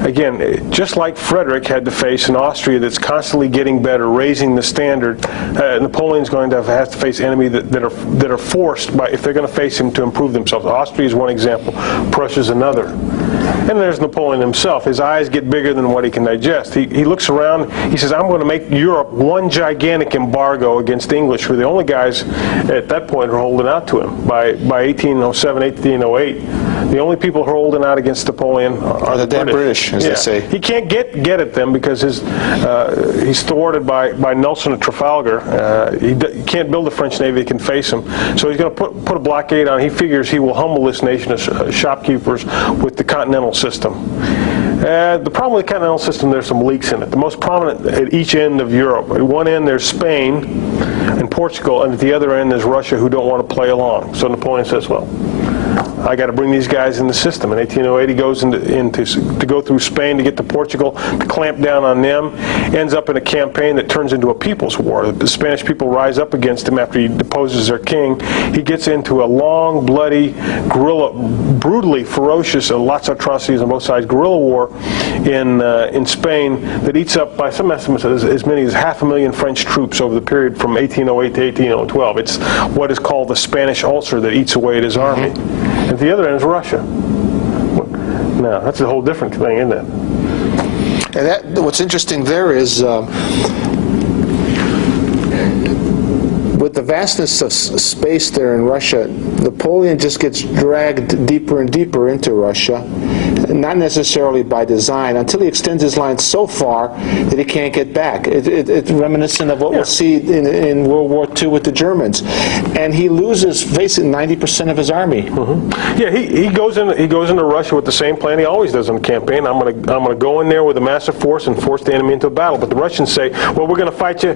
again, just like Frederick had to face an Austria that's constantly getting better, raising the standard, Napoleon's going to have to face enemies that are forced by, if they're going to face him, to improve themselves. Austria is one example, Prussia's another. And there's Napoleon himself. His eyes get bigger than what he can digest. He looks around, he says, I'm going to make Europe one gigantic embargo against the English, who are the only guys at that point who are holding out to him. By 1807, 1808, the only people who are holding out against Napoleon are the damn British, as they say. He can't get at them because he's thwarted by Nelson at Trafalgar. He can't build a French navy that can face him. So he's going to put a blockade on. He figures he will humble this nation of shopkeepers with the continental system. The problem with the continental system, there's some leaks in it. The most prominent at each end of Europe. At one end there's Spain and Portugal, and at the other end there's Russia, who don't want to play along. So Napoleon says, well, I got to bring these guys in the system. In 1808, he goes to go through Spain to get to Portugal, to clamp down on them, ends up in a campaign that turns into a people's war. The Spanish people rise up against him after he deposes their king. He gets into a long, bloody, brutally ferocious, and lots of atrocities on both sides, guerrilla war in Spain that eats up, by some estimates, as many as 500,000 French troops over the period from 1808 to 1812. It's what is called the Spanish ulcer that eats away at his army. At the other end is Russia. Now, that's a whole different thing, isn't it? And what's interesting there is, with the vastness of space there in Russia, Napoleon just gets dragged deeper and deeper into Russia, not necessarily by design, until he extends his line so far that he can't get back. It's reminiscent of what we'll see in World War II with the Germans. And he loses basically 90% of his army. Mm-hmm. Yeah, he goes into Russia with the same plan he always does on the campaign. I'm going to go in there with a massive force and force the enemy into a battle. But the Russians say, well, we're going to fight you,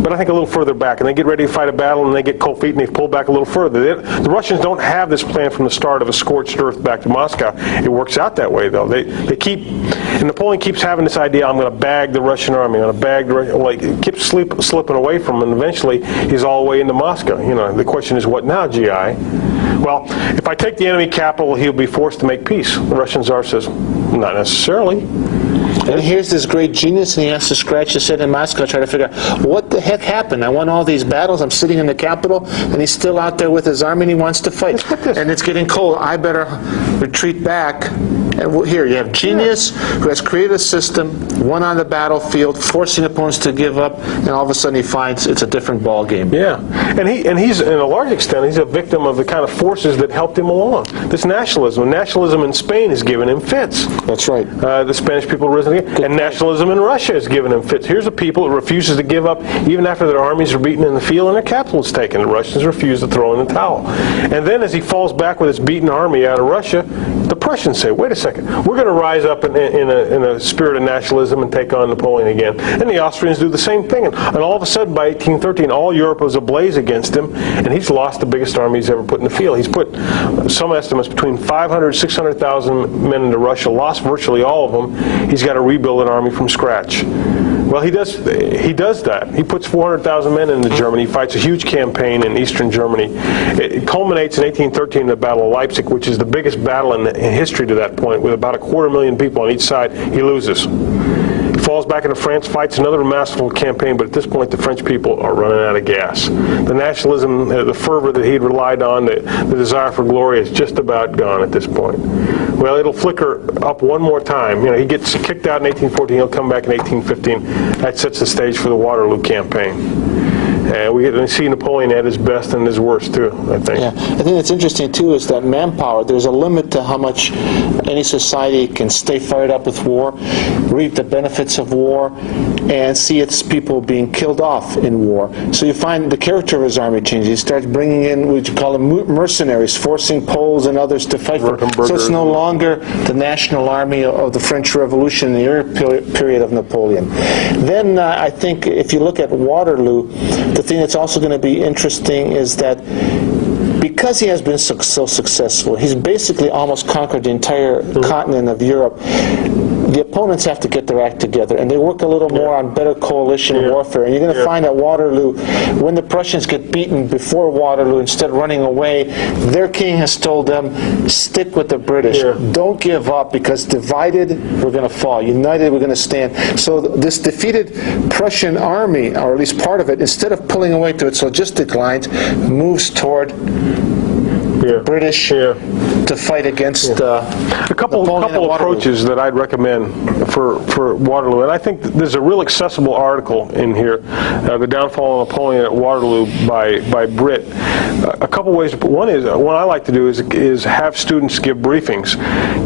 but I think a little further back. And they get ready to fight a battle, and they get cold feet, and they pull back a little further. The Russians don't have this plan from the start of a scorched earth back to Moscow. It works out that way, though. And Napoleon keeps having this idea, I'm going to bag the Russian army. I'm going to bag the Russian, it keeps slipping away from him, and eventually he's all the way into Moscow. The question is, what now, GI? Well, if I take the enemy capital, he'll be forced to make peace. The Russian Tsar says, not necessarily. And here's this great genius, and he has to scratch his head in Moscow, try to figure out what the heck happened. I won all these battles, I'm sitting in the capital, and he's still out there with his army, and he wants to fight. And it's getting cold. I better retreat back. And here you have genius who has created a system, won on the battlefield, forcing opponents to give up, and all of a sudden he finds it's a different ball game. Yeah, and he's, in a large extent, he's a victim of the kind of forces that helped him along. This nationalism in Spain has given him fits. That's right. The Spanish people have risen again, and nationalism in Russia has given him fits. Here's a people that refuses to give up even after their armies are beaten in the field and their capital is taken. The Russians refuse to throw in the towel. And then as he falls back with his beaten army out of Russia, the Prussians say, wait a second, we're going to rise up in a spirit of nationalism and take on Napoleon again. And the Austrians do the same thing. And all of a sudden, by 1813, all Europe was ablaze against him, and he's lost the biggest army he's ever put in the field. He's put, some estimates, between 500 and 600,000 men into Russia, lost virtually all of them. He's got to rebuild an army from scratch. Well, he does that. He puts 400,000 men into Germany. He fights a huge campaign in eastern Germany. It culminates in 1813 in the Battle of Leipzig, which is the biggest battle in history to that point, with about 250,000 people on each side. He loses. He falls back into France, fights another masterful campaign, but at this point the French people are running out of gas. The nationalism, the fervor that he'd relied on, the desire for glory is just about gone at this point. Well, it'll flicker up one more time. He gets kicked out in 1814, he'll come back in 1815. That sets the stage for the Waterloo campaign. And we see Napoleon at his best and his worst too, I think. Yeah, I think that's interesting too is that manpower, there's a limit to how much any society can stay fired up with war, reap the benefits of war, and see its people being killed off in war. So you find the character of his army changes. He starts bringing in what you call them mercenaries, forcing Poles and others to fight for him. So it's no longer the national army of the French Revolution in the early period of Napoleon. Then I think if you look at Waterloo, the thing that's also going to be interesting is that because he has been so successful, he's basically almost conquered the entire continent of Europe. The opponents have to get their act together, and they work a little more on better coalition warfare. And you're going to find at Waterloo, when the Prussians get beaten before Waterloo, instead of running away, their king has told them, stick with the British. Don't give up, because divided, we're going to fall. United, we're going to stand. So this defeated Prussian army, or at least part of it, instead of pulling away to its logistic lines, moves toward British to fight against a couple approaches that I'd recommend for Waterloo, and I think there's a real accessible article in here, The Downfall of Napoleon at Waterloo by Britt. A couple ways. One I like to do is have students give briefings.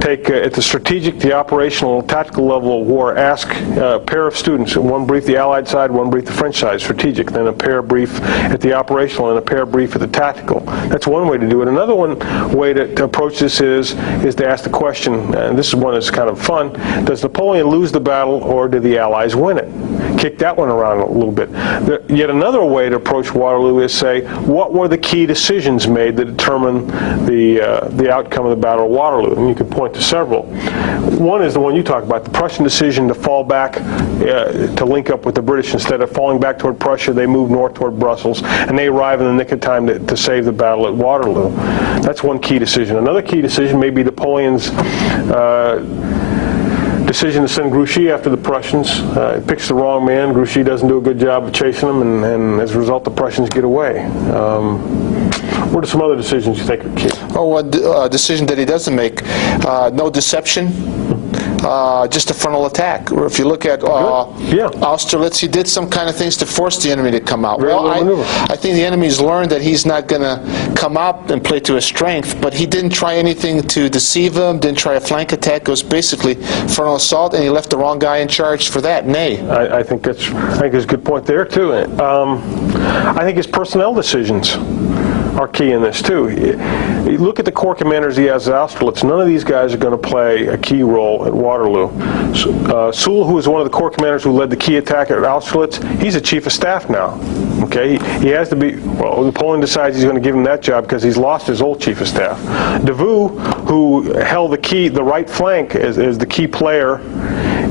Take at the strategic, the operational, tactical level of war, ask a pair of students, one brief the Allied side, one brief the French side, strategic, then a pair brief at the operational and a pair brief at the tactical. That's one way to do it. Another way to approach this is to ask the question, and this is one that's kind of fun, does Napoleon lose the battle or did the Allies win it? Kick that one around a little bit. Yet another way to approach Waterloo is say, what were the key decisions made that determined the outcome of the Battle of Waterloo? And you could point to several. One is the one you talked about, the Prussian decision to fall back, to link up with the British. Instead of falling back toward Prussia, they move north toward Brussels, and they arrive in the nick of time to save the battle at Waterloo. That's one key decision. Another key decision may be Napoleon's decision to send Grouchy after the Prussians. He picks the wrong man. Grouchy doesn't do a good job of chasing them, and as a result, the Prussians get away. What are some other decisions you think are key? One decision that he doesn't make, no deception. Just a frontal attack. Or if you look at Austerlitz, he did some kind of things to force the enemy to come out. I think the enemy's learned that he's not going to come out and play to his strength, but he didn't try anything to deceive him, didn't try a flank attack. It was basically frontal assault, and he left the wrong guy in charge for that. I think there's a good point there too. I think his personnel decisions are key in this too. You look at the corps commanders he has at Austerlitz. None of these guys are going to play a key role at Waterloo. Soule, who was one of the corps commanders who led the key attack at Austerlitz, he's a chief of staff now. Okay, he has to be. Well, Napoleon decides he's going to give him that job because he's lost his old chief of staff. Davout, who held the right flank as the key player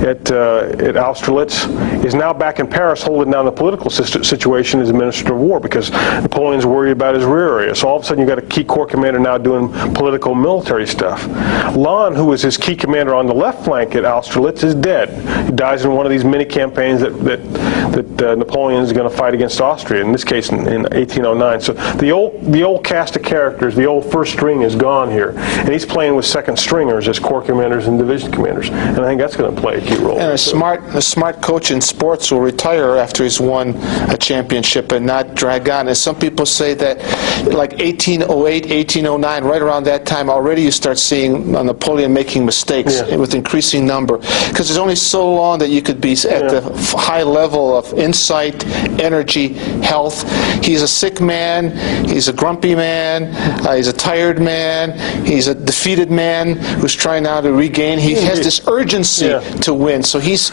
at Austerlitz, is now back in Paris holding down the political situation as Minister of War because Napoleon's worried about his rear area. So all of a sudden you've got a key corps commander now doing political military stuff. Lannes, who was his key commander on the left flank at Austerlitz, is dead. He dies in one of these mini campaigns that Napoleon is going to fight against Austria, in this case in 1809. So the old cast of characters, the old first string is gone here. And he's playing with second stringers as corps commanders and division commanders. And I think that's going to play a key role. And a smart coach in sports will retire after he's won a championship and not drag on. And some people say that like 1808, 1809, right around that time, already you start seeing Napoleon making mistakes with increasing number. Because there's only so long that you could be at the high level of insight, energy, health. He's a sick man, he's a grumpy man, he's a tired man, he's a defeated man who's trying now to regain. He has this urgency to win. So he's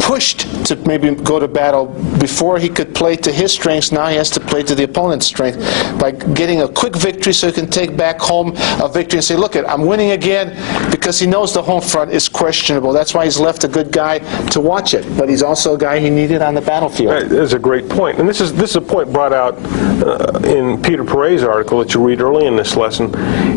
pushed to maybe go to battle. Before he could play to his strengths, now he has to play to the opponent's strength by getting a quick victory so he can take back home a victory and say, look, I'm winning again, because he knows the home front is questionable. That's why he's left a good guy to watch it. But he's also a guy he needed on the battlefield. That's a great point. And this is a point brought out in Peter Perret's article that you read early in this lesson,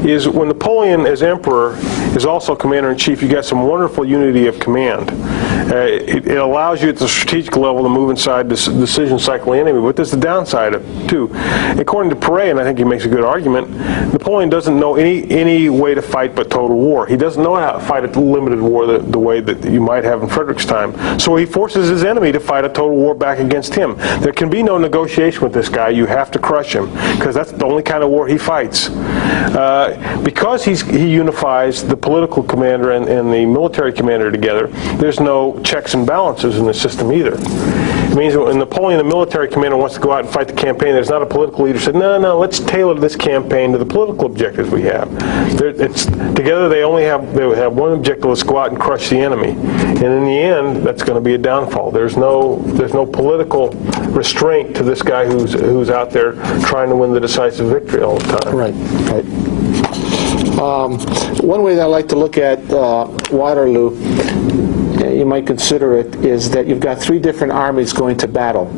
is when Napoleon as emperor is also commander-in-chief, you got some wonderful unity of command. command. It allows you at the strategic level to move inside this decision cycle of the enemy, but there's the downside of it too. According to Perret, and I think he makes a good argument, Napoleon doesn't know any way to fight but total war. He doesn't know how to fight a limited war the way that you might have in Frederick's time. So he forces his enemy to fight a total war back against him. There can be no negotiation with this guy. You have to crush him, because that's the only kind of war he fights. Because he unifies the political commander and the military commander together, there's no checks and balances in the system either. It means when Napoleon, the military commander, wants to go out and fight the campaign, there's not a political leader who said, no, let's tailor this campaign to the political objectives we have. Together they have one objective: let's go out and crush the enemy. And in the end, that's going to be a downfall. There's no political restraint to this guy who's out there trying to win the decisive victory all the time. Right. One way that I like to look at Waterloo, you might consider it, is that you've got three different armies going to battle.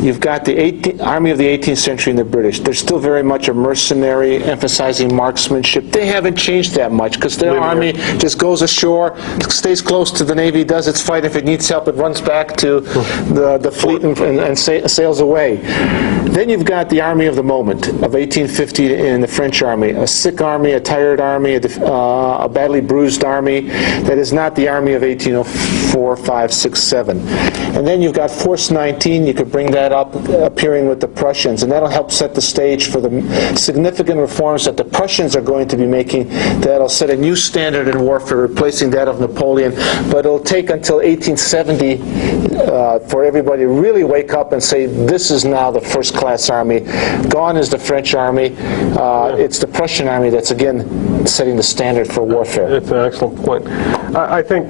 You've got the army of the 18th century and the British. They're still very much a mercenary, emphasizing marksmanship. They haven't changed that much, because their army just goes ashore, stays close to the Navy, does its fight. If it needs help, it runs back to the fleet and sails away. Then you've got the army of the moment of 1850 in the French army, a sick army, a tired army, a badly bruised army that is not the army of 1804, 5, 6, 7. And then you've got Force 19. You could bring that up, appearing with the Prussians, and that'll help set the stage for the significant reforms that the Prussians are going to be making that'll set a new standard in warfare, replacing that of Napoleon. But it'll take until 1870 for everybody to really wake up and say, this is now the first-class army. Gone is the French army. It's the Prussian army that's, again, setting the standard for warfare. That's an excellent point. I think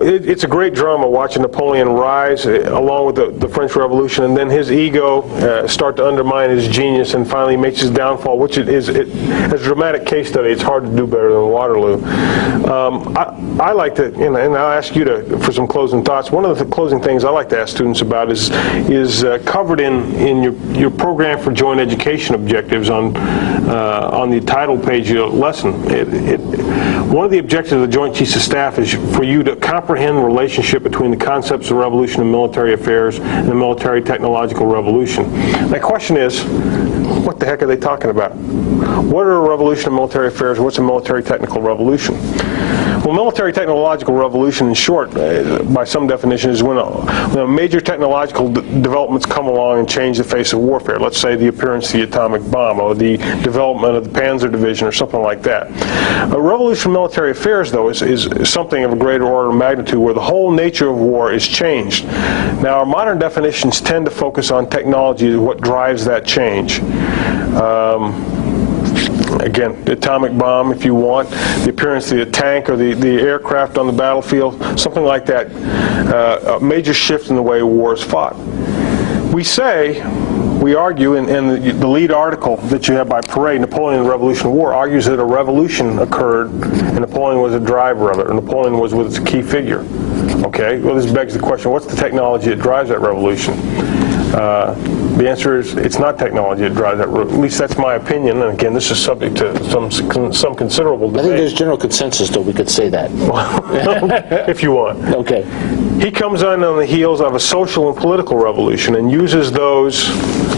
it's a great drama watching Napoleon rise along with the French Revolution, and then his ego start to undermine his genius, and finally makes his downfall, which as a dramatic case study, it's hard to do better than Waterloo. I like to, and I'll ask you for some closing thoughts. One of the closing things I like to ask students about is covered in your program for joint education objectives on the title page of your lesson. One of the objectives of the Joint Chiefs of Staff is for you to comprehend the relationship between the concepts of revolution and military affairs and the military technological revolution. My question is, what the heck are they talking about? What are a revolution and military affairs? What's a military technical revolution? Well, military technological revolution, in short, by some definition, is when major technological developments come along and change the face of warfare. Let's say the appearance of the atomic bomb, or the development of the Panzer Division, or something like that. A revolution in military affairs, though, is something of a greater order of magnitude, where the whole nature of war is changed. Now, our modern definitions tend to focus on technology as what drives that change. Again, the atomic bomb, if you want, the appearance of the tank or the aircraft on the battlefield, something like that, a major shift in the way war is fought. We argue, in the lead article that you have by Perret, Napoleon and the Revolution War, argues that a revolution occurred and Napoleon was a driver of it, or Napoleon was its key figure. Okay, well, this begs the question, what's the technology that drives that revolution? The answer is, it's not technology that drives that. At least that's my opinion. And again, this is subject to some considerable debate. I think there's general consensus, though, we could say that. If you want. Okay. He comes on the heels of a social and political revolution and uses those,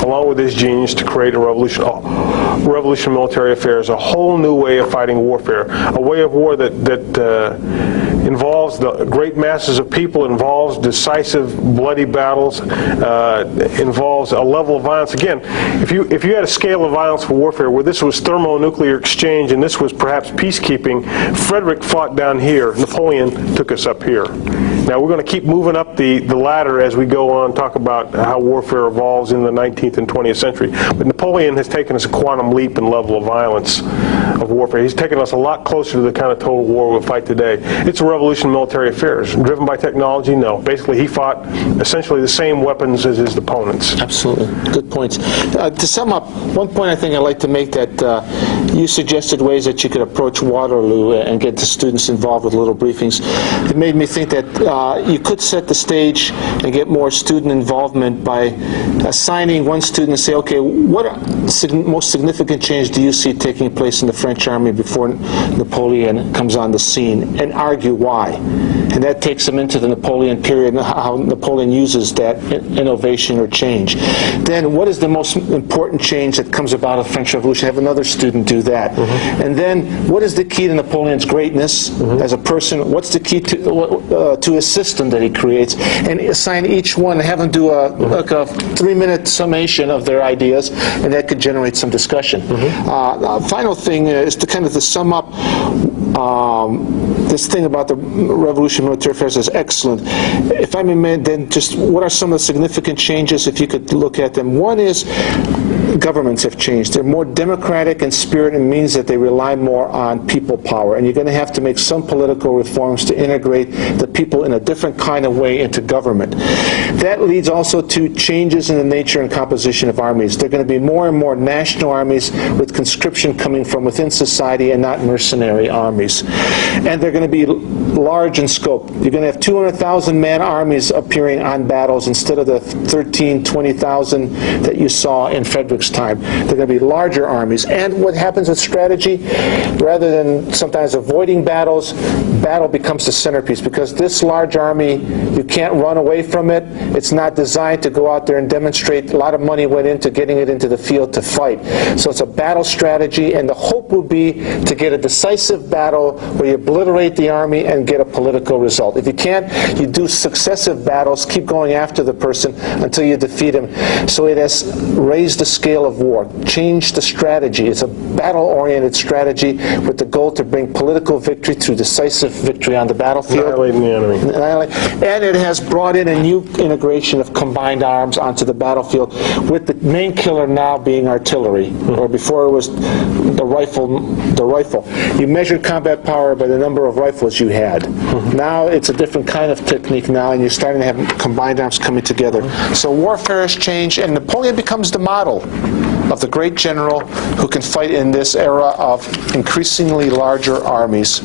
along with his genius, to create a revolution in military affairs, a whole new way of fighting warfare, a way of war that involves the great masses of people, involves decisive, bloody battles, involves a level of violence. Again, if you had a scale of violence for warfare where this was thermonuclear exchange and this was perhaps peacekeeping, Frederick fought down here, Napoleon took us up here. Now we're going to keep moving up the ladder as we go on and talk about how warfare evolves in the 19th and 20th century. But Napoleon has taken us a quantum leap in level of violence of warfare. He's taken us a lot closer to the kind of total war we'll fight today. It's a revolution in military affairs. Driven by technology? No. Basically, he fought essentially the same weapons as his opponents. Absolutely. Good points. To sum up, one point I think I'd like to make that you suggested ways that you could approach Waterloo and get the students involved with little briefings. It made me think that you could set the stage and get more student involvement by assigning one student and say, okay, what most significant change do you see taking place in the French army before Napoleon comes on the scene, and argue why. And that takes them into the Napoleon period and how Napoleon uses that innovation or change. Then what is the most important change that comes about of the French Revolution? Have another student do that. And then what is the key to Napoleon's greatness as a person? What's the key to his system that he creates? And assign each one, have them do like a 3-minute summation of their ideas, and that could generate some discussion. Final thing is to kind of to sum up this thing about the Revolution Military Affairs is excellent. If I may, then just what are some of the significant changes, if you could look at them? One is governments have changed. They're more democratic in spirit, and means that they rely more on people power. And you're going to have to make some political reforms to integrate the people in a different kind of way into government. That leads also to changes in the nature and composition of armies. There are going to be more and more national armies with conscription coming from within society and not mercenary armies. And they're going to be large in scope. You're going to have 200,000 man armies appearing on battles instead of the 13, 20,000 that you saw in Frederick's time. They're going to be larger armies. And what happens with strategy, rather than sometimes avoiding battles, battle becomes the centerpiece, because this large army, you can't run away from it. It's not designed to go out there and demonstrate. A lot of money went into getting it into the field to fight. So it's a battle strategy, and the hope will be to get a decisive battle where you obliterate the army and get a political result. If you can't, you do successive battles, keep going after the person until you defeat him. So it has raised the scale of war, changed the strategy. It's a battle-oriented strategy with the goal to bring political victory through decisive victory on the battlefield. Annihilating the enemy. And it has brought in a new integration of combined arms onto the battlefield, with the main killer now being artillery, or before it was the rifle. You measured combat power by the number of rifles you had. Now it's a different kind of technique now, and you're starting to have combined arms coming together. So warfare has changed, and Napoleon becomes the model of the great general who can fight in this era of increasingly larger armies.